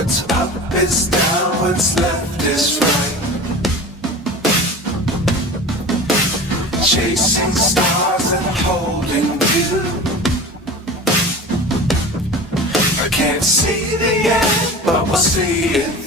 What's up is down, what's left is right. Chasing stars and holding you. I can't see the end, but we'll see it through.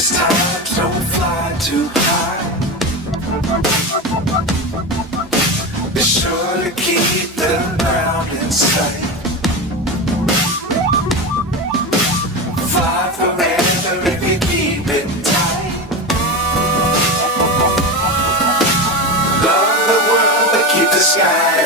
Times don't fly too high. Be sure to keep the ground in sight. Fly forever if you keep it tight. Love the world but keep the sky